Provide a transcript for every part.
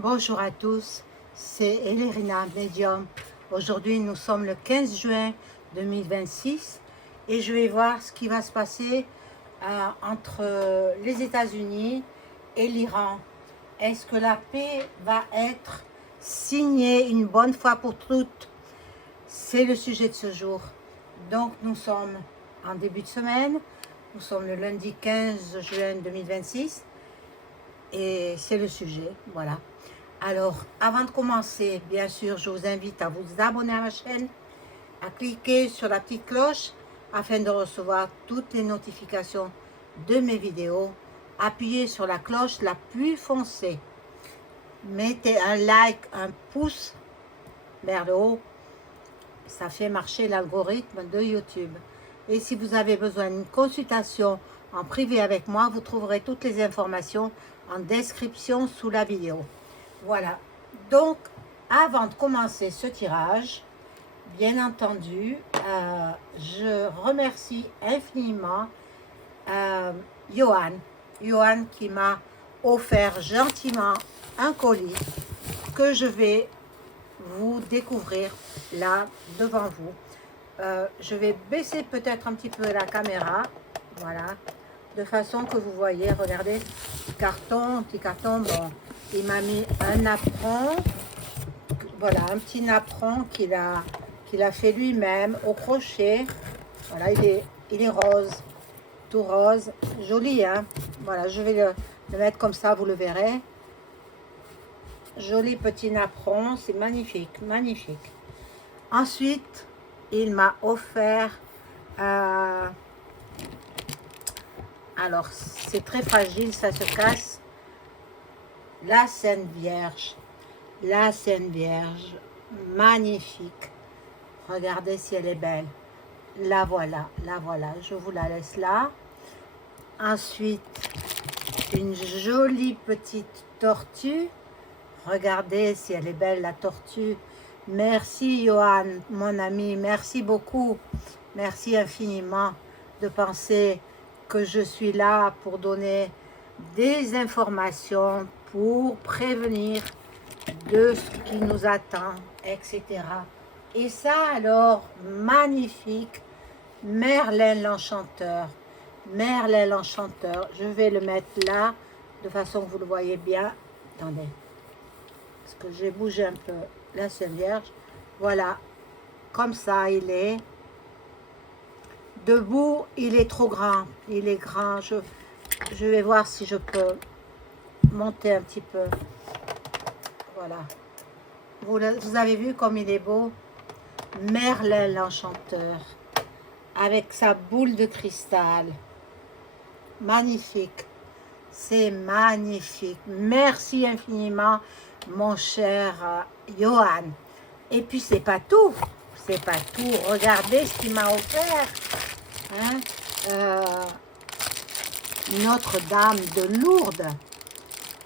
Bonjour à tous, c'est Elérina Medium. Aujourd'hui, nous sommes le 15 juin 2026 et je vais voir ce qui va se passer entre les États-Unis et l'Iran. Est-ce que la paix va être signée une bonne fois pour toutes? C'est le sujet de ce jour. Donc, nous sommes en début de semaine, nous sommes le lundi 15 juin 2026 et c'est le sujet, voilà. Alors, avant de commencer, bien sûr, je vous invite à vous abonner à ma chaîne, à cliquer sur la petite cloche afin de recevoir toutes les notifications de mes vidéos. Appuyez sur la cloche la plus foncée. Mettez un like, un pouce vers le haut. Ça fait marcher l'algorithme de YouTube. Et si vous avez besoin d'une consultation en privé avec moi, vous trouverez toutes les informations en description sous la vidéo. Voilà, donc avant de commencer ce tirage, bien entendu, je remercie infiniment Johan qui m'a offert gentiment un colis que je vais vous découvrir là devant vous. Je vais baisser peut-être un petit peu la caméra, voilà, de façon que vous voyez, regardez, petit carton, bon. Il m'a mis un napperon, voilà, un petit napperon qu'il a fait lui-même au crochet. Voilà, il est rose, tout rose, joli, hein. Voilà, je vais le mettre comme ça, vous le verrez. Joli petit napperon, c'est magnifique, magnifique. Ensuite, il m'a offert, alors c'est très fragile, ça se casse. La Sainte Vierge, magnifique. Regardez si elle est belle. La voilà, je vous la laisse là. Ensuite, une jolie petite tortue. Regardez si elle est belle, la tortue. Merci Johan, mon ami, merci beaucoup. Merci infiniment de penser que je suis là pour donner des informations, pour prévenir de ce qui nous attend, etc. Et ça, alors, magnifique, Merlin l'Enchanteur. Merlin l'Enchanteur, je vais le mettre là, de façon que vous le voyez bien. Attendez, parce que j'ai bougé un peu la Sainte Vierge. Voilà, comme ça, il est. Debout, il est trop grand, il est grand. Je vais voir si je peux monter un petit peu. Voilà. Vous avez vu comme il est beau? Merlin l'Enchanteur. Avec sa boule de cristal. Magnifique. C'est magnifique. Merci infiniment, mon cher Johan. Et puis, c'est pas tout. C'est pas tout. Regardez ce qu'il m'a offert. Hein? Notre-Dame de Lourdes.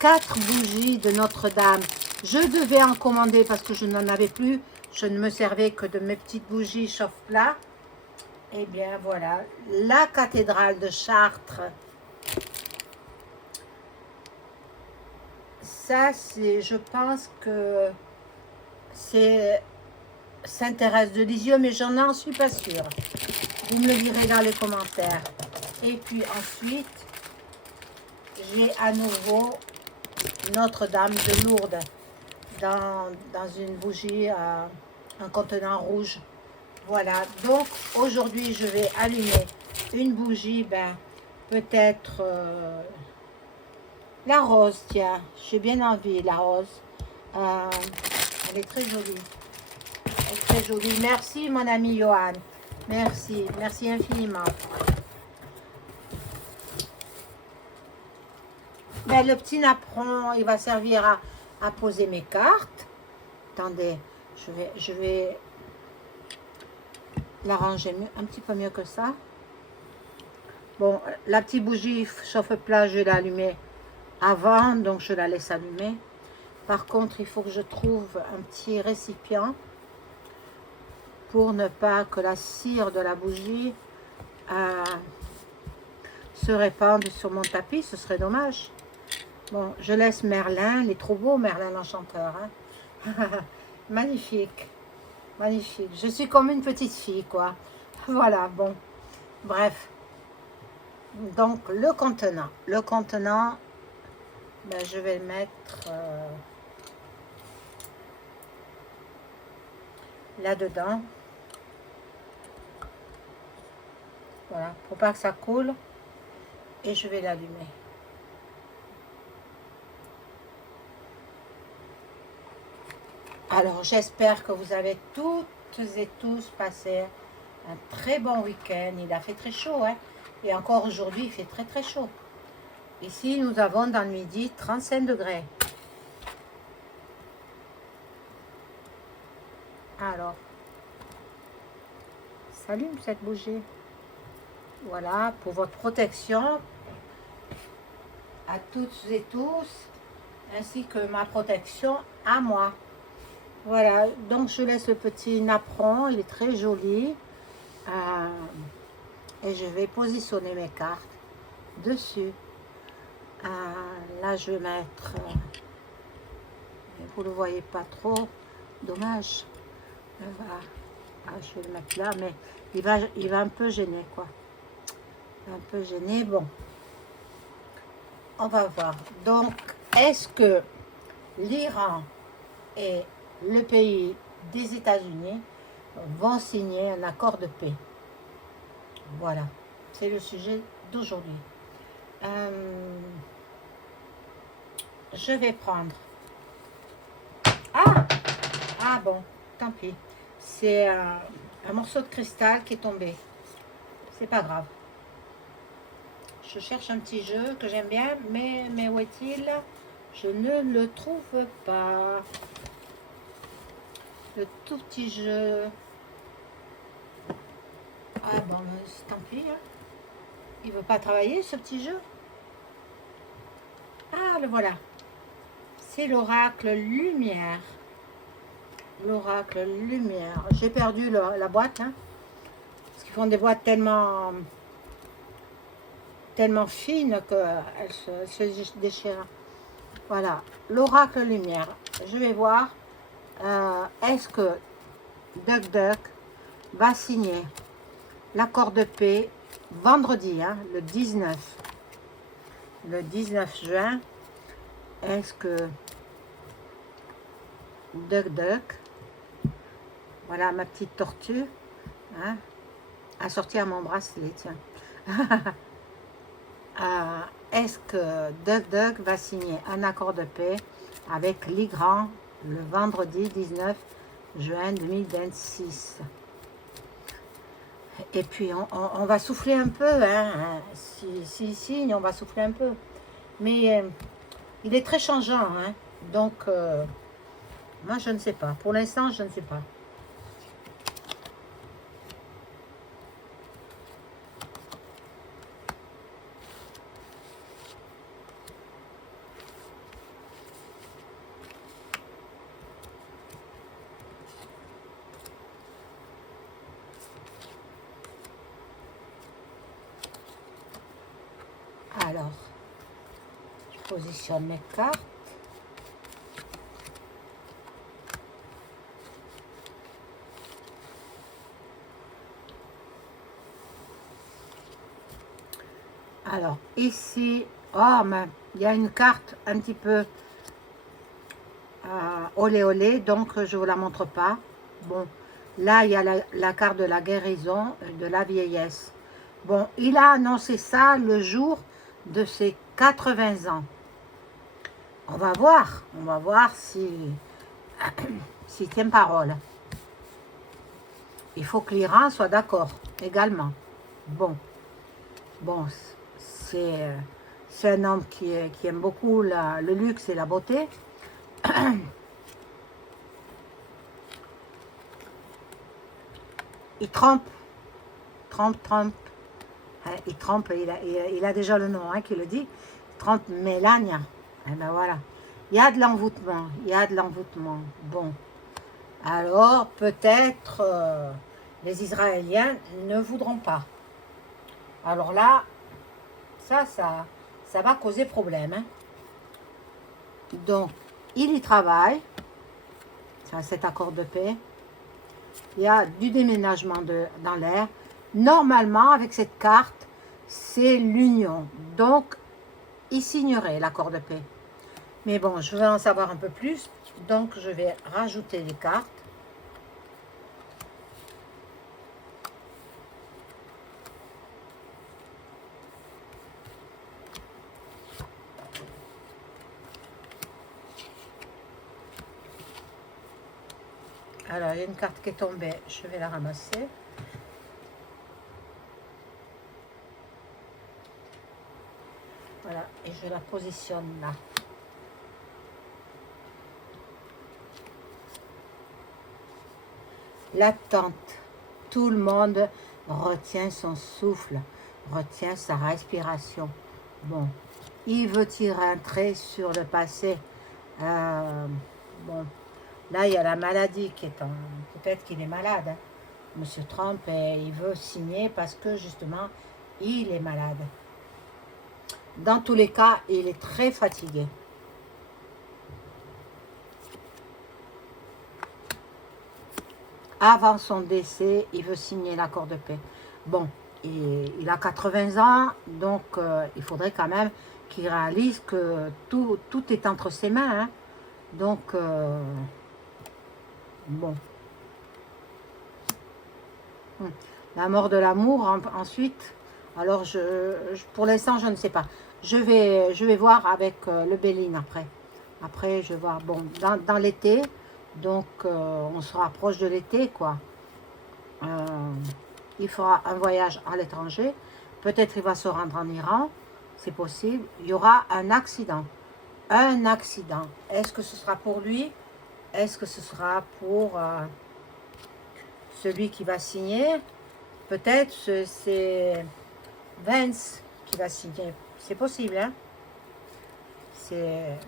4 bougies de Notre-Dame. Je devais en commander parce que je n'en avais plus. Je ne me servais que de mes petites bougies chauffe-plat. Et bien voilà, la cathédrale de Chartres. Ça, c'est, je pense que c'est Sainte-Thérèse de Lisieux, mais je n'en suis pas sûre. Vous me le direz dans les commentaires. Et puis ensuite, j'ai à nouveau Notre-Dame de Lourdes dans une bougie, un contenant rouge. Voilà, donc aujourd'hui je vais allumer une bougie, ben peut-être la rose, tiens, j'ai bien envie, la rose. Elle est très jolie. Elle est très jolie. Merci mon ami Johan. Merci, merci infiniment. Ben, le petit napperon, il va servir à poser mes cartes. Attendez, je vais l'arranger un petit peu mieux que ça. Bon, la petite bougie chauffe-plat, je vais l'allumer avant, donc je la laisse allumer. Par contre, il faut que je trouve un petit récipient pour ne pas que la cire de la bougie se répande sur mon tapis, ce serait dommage. Bon, je laisse Merlin, il est trop beau Merlin l'Enchanteur. Hein. Magnifique, magnifique. Je suis comme une petite fille, quoi. Voilà, bon, bref. Donc, le contenant. Le contenant, ben, je vais le mettre là-dedans. Voilà, pour pas que ça coule. Et je vais l'allumer. Alors, j'espère que vous avez toutes et tous passé un très bon week-end. Il a fait très chaud, hein. Et encore aujourd'hui, il fait très très chaud. Ici, nous avons dans le midi 35 degrés. Alors, s'allume cette bougie. Voilà, pour votre protection à toutes et tous, ainsi que ma protection à moi. Voilà, donc je laisse le petit napperon, il est très joli. Et je vais positionner mes cartes dessus. Là, je vais mettre... vous ne le voyez pas trop, dommage. Voilà. Je vais le mettre là, mais il va un peu gêner, quoi. Un peu gêné, bon. On va voir. Donc, est-ce que l'Iran et le pays des États-Unis vont signer un accord de paix? Voilà, c'est le sujet d'aujourd'hui. Je vais prendre... Ah bon, tant pis. C'est un morceau de cristal qui est tombé. C'est pas grave. Je cherche un petit jeu que j'aime bien, mais où est-il? Je ne le trouve pas. Le tout petit jeu. Ah bon, tant pis. Hein. Il veut pas travailler, ce petit jeu? Ah, le voilà. C'est l'oracle lumière. L'oracle lumière. J'ai perdu la boîte. Hein, parce qu'ils font des boîtes tellement fines qu'elles se déchirent. Voilà. L'oracle lumière. Je vais voir. Est-ce que Duck va signer l'accord de paix vendredi, hein, le 19 juin. Est-ce que Duck, voilà ma petite tortue, hein, a sorti à mon bracelet, tiens. Est-ce que Duck va signer un accord de paix avec l'Iran le vendredi 19 juin 2026? Et puis on va souffler un peu, hein. Si signe, on va souffler un peu. Mais il est très changeant, hein. Donc moi je ne sais pas. Pour l'instant, je ne sais pas. Alors, je positionne mes cartes. Alors, ici, oh, mais il y a une carte un petit peu olé olé, donc je ne vous la montre pas. Bon, là, il y a la carte de la guérison, de la vieillesse. Bon, il a annoncé ça le jour de ses 80 ans. On va voir s'il tient parole. Il faut que l'Iran soit d'accord également. Bon, c'est un homme qui aime beaucoup le luxe et la beauté. Il trompe. Il trompe, il a déjà le nom hein, qui le dit. Il trompe Mélania. Et ben voilà. Il y a de l'envoûtement. Bon. Alors, peut-être les Israéliens ne voudront pas. « Alors là, ça va causer problème. Hein. Donc, il y travaille. Ça, cet accord de paix. Il y a du déménagement dans l'air. Normalement, avec cette carte, c'est l'union. Donc, il signerait l'accord de paix. Mais bon, je veux en savoir un peu plus. Donc, je vais rajouter les cartes. Alors, il y a une carte qui est tombée. Je vais la ramasser. Voilà, et je la positionne là. L'attente. Tout le monde retient son souffle, retient sa respiration. Bon, il veut tirer un trait sur le passé. Bon, là, il y a la maladie qui est en... Peut-être qu'il est malade, hein. Monsieur Trump, et il veut signer parce que, justement, il est malade. Dans tous les cas, il est très fatigué. Avant son décès, il veut signer l'accord de paix. Bon, il a 80 ans, donc il faudrait quand même qu'il réalise que tout est entre ses mains. Hein. Donc, bon. La mort de l'amour, ensuite. Alors, pour l'instant, je ne sais pas. Je vais voir avec le Béline après. Après, je vais voir. Bon, dans l'été, donc on se rapproche de l'été, quoi. Il fera un voyage à l'étranger. Peut-être il va se rendre en Iran. C'est possible. Il y aura un accident. Un accident. Est-ce que ce sera pour lui? Est-ce que ce sera pour celui qui va signer? Peut-être c'est Vance qui va signer. C'est possible, hein? C'est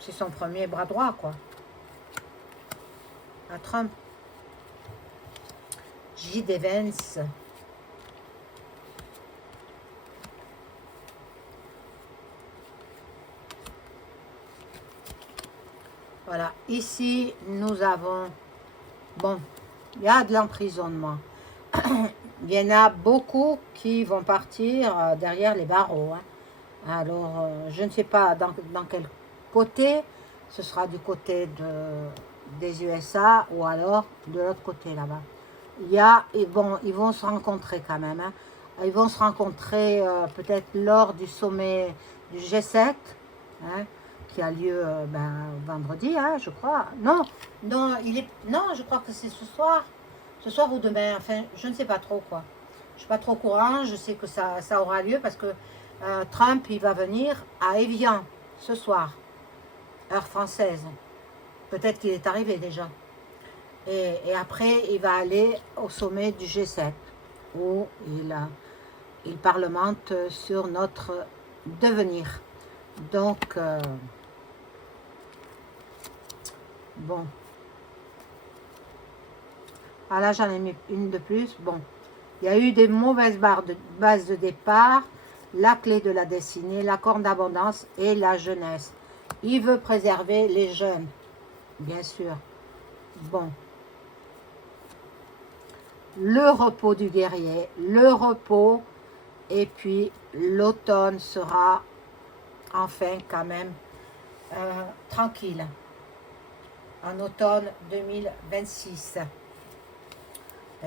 son premier bras droit, quoi. À Trump. J.D. Vance. Voilà. Ici, nous avons... Bon, il y a de l'emprisonnement. Il y en a beaucoup qui vont partir derrière les barreaux. Hein. Alors, je ne sais pas dans quel côté. Ce sera du côté des USA ou alors de l'autre côté là-bas. Et bon, ils vont se rencontrer quand même. Hein. Ils vont se rencontrer peut-être lors du sommet du G7, hein, qui a lieu vendredi, hein, je crois. Non, je crois que c'est ce soir. Ce soir ou demain, enfin, je ne sais pas trop quoi. Je ne suis pas trop au courant, je sais que ça aura lieu parce que Trump, il va venir à Évian ce soir, heure française. Peut-être qu'il est arrivé déjà. Et après, il va aller au sommet du G7 où il parlemente sur notre devenir. Donc, bon. Ah là, j'en ai mis une de plus. Bon, il y a eu des mauvaises bases de départ, la clé de la destinée, la corne d'abondance et la jeunesse. Il veut préserver les jeunes, bien sûr. Bon. Le repos du guerrier, le repos, et puis l'automne sera enfin quand même tranquille. En automne 2026.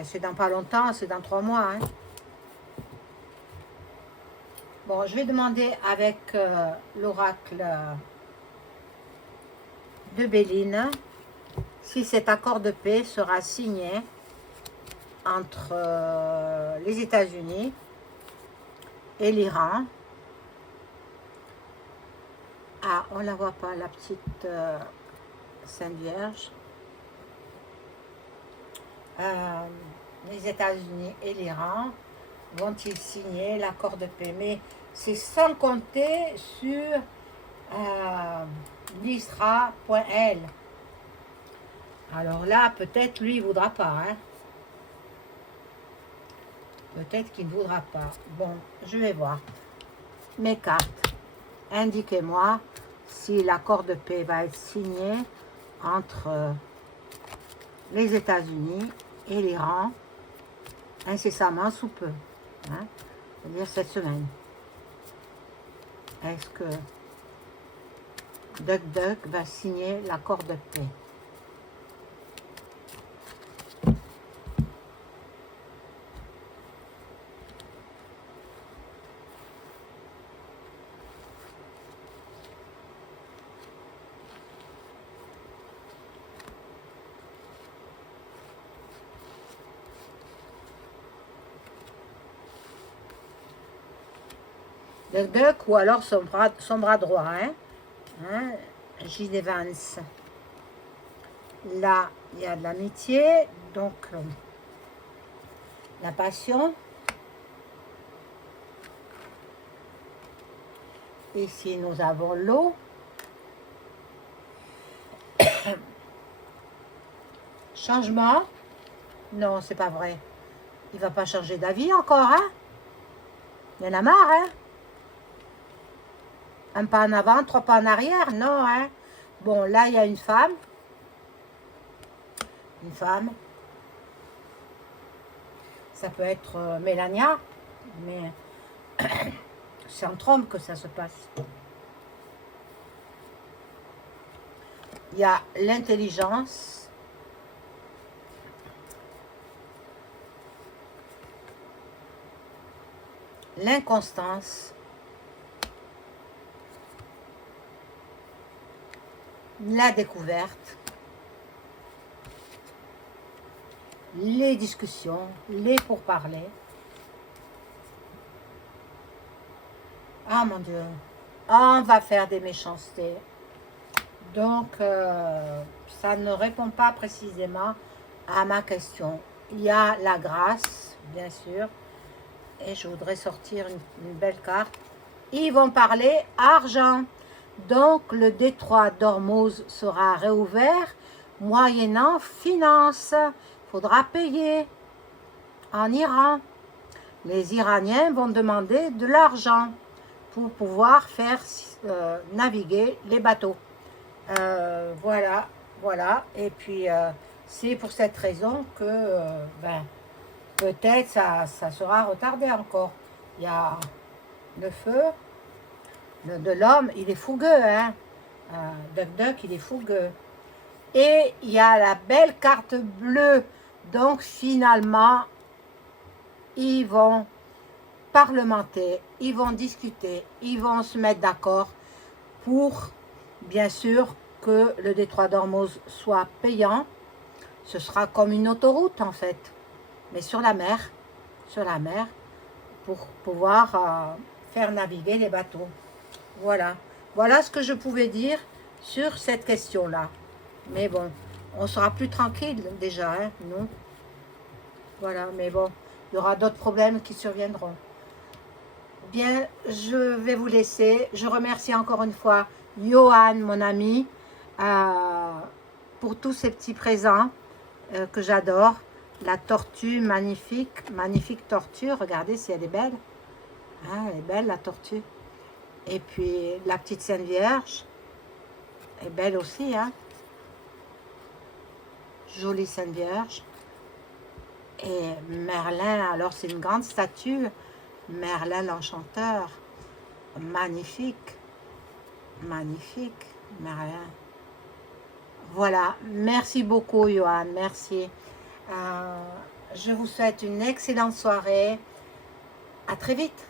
C'est dans pas longtemps, c'est dans 3 mois. Hein. Bon, je vais demander avec l'oracle de Béline si cet accord de paix sera signé entre les États-Unis et l'Iran. Ah, on ne la voit pas, la petite Sainte Vierge. Les États-Unis et l'Iran vont-ils signer l'accord de paix? Mais c'est sans compter sur l'ISRA.L. Alors là, peut-être lui, il ne voudra pas. Hein? Peut-être qu'il ne voudra pas. Bon, je vais voir. Mes cartes, indiquez-moi si l'accord de paix va être signé entre les États-Unis et l'Iran incessamment sous peu, hein, c'est-à-dire cette semaine. Est-ce que Duck Duck va signer l'accord de paix? Duck Duck ou alors son bras droit, hein, J.D. Vance. Là, il y a de l'amitié, donc la passion. Ici, nous avons l'eau. Changement. Non, c'est pas vrai. Il va pas changer d'avis encore, hein? Il y en a marre, hein? Un pas en avant, 3 pas en arrière, non, hein? Bon, là, il y a une femme. Une femme. Ça peut être Mélania, mais c'est entre hommes que ça se passe. Il y a l'intelligence. L'inconstance. La découverte. Les discussions, les pourparlers. Ah mon Dieu, on va faire des méchancetés. Donc, ça ne répond pas précisément à ma question. Il y a la grâce, bien sûr, et je voudrais sortir une belle carte. Ils vont parler argent. Donc, le détroit d'Ormuz sera réouvert, moyennant finances. Il faudra payer en Iran. Les Iraniens vont demander de l'argent pour pouvoir faire naviguer les bateaux. Voilà, voilà. Et puis, c'est pour cette raison que peut-être ça sera retardé encore. Il y a le feu de l'homme, il est fougueux, hein. Duck Duck, il est fougueux. Et il y a la belle carte bleue. Donc, finalement, ils vont parlementer, ils vont discuter, ils vont se mettre d'accord pour, bien sûr, que le détroit d'Ormuz soit payant. Ce sera comme une autoroute, en fait, mais sur la mer, pour pouvoir faire naviguer les bateaux. Voilà. Voilà ce que je pouvais dire sur cette question-là. Mais bon, on sera plus tranquille déjà, hein, non? Voilà, mais bon, il y aura d'autres problèmes qui surviendront. Bien, je vais vous laisser. Je remercie encore une fois Johan, mon ami, pour tous ces petits présents que j'adore. La tortue, magnifique, magnifique tortue. Regardez si elle est belle. Hein, elle est belle, la tortue. Et puis, la petite Sainte Vierge est belle aussi, hein. Jolie Sainte Vierge. Et Merlin, alors c'est une grande statue. Merlin l'Enchanteur. Magnifique. Magnifique, Merlin. Voilà. Merci beaucoup, Johan. Merci. Je vous souhaite une excellente soirée. À très vite.